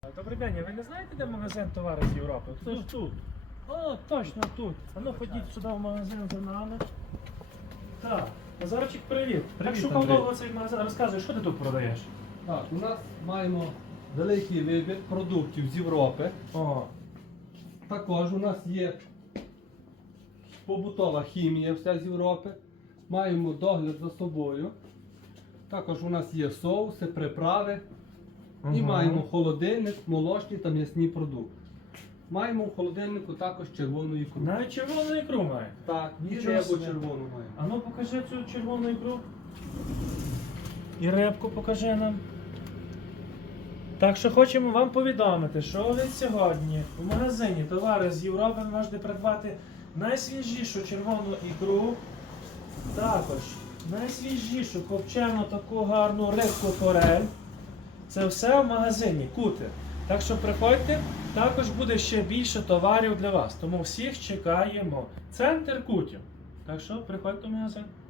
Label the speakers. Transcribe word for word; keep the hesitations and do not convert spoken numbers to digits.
Speaker 1: Добрий день, а ви не знаєте, де магазин товари з Європи? Хто ж тут? О, точно тут. А ну ходіть сюди в магазин за нами. Так, Назарчик, привіт. Так шукав
Speaker 2: Андрій.
Speaker 1: довго цей магазин. Розказуй, що ти тут продаєш?
Speaker 2: Так, у нас маємо великий вибір продуктів з Європи.
Speaker 1: О,
Speaker 2: Також у нас є побутова хімія вся з Європи. Маємо догляд за собою. Також у нас є соуси, приправи. І
Speaker 1: Ага.
Speaker 2: маємо холодильник, молочні та м'ясні продукти. Маємо в холодильнику також червону ікру.
Speaker 1: навіть червону ікру має.
Speaker 2: Так, і
Speaker 1: Нічого
Speaker 2: рибу
Speaker 1: собі.
Speaker 2: червону маємо.
Speaker 1: А ну покажи цю червону ікру. І рибку покажи нам. Так що хочемо вам повідомити, що від сьогодні в магазині товари з Європи ви можете придбати найсвіжішу червону ікру, також найсвіжішу копчену таку гарну рибку форель. Це все в магазині Кути. Так що приходьте, також буде ще більше товарів для вас. Тому всіх чекаємо. Центр Кутів. Так що приходьте в магазин.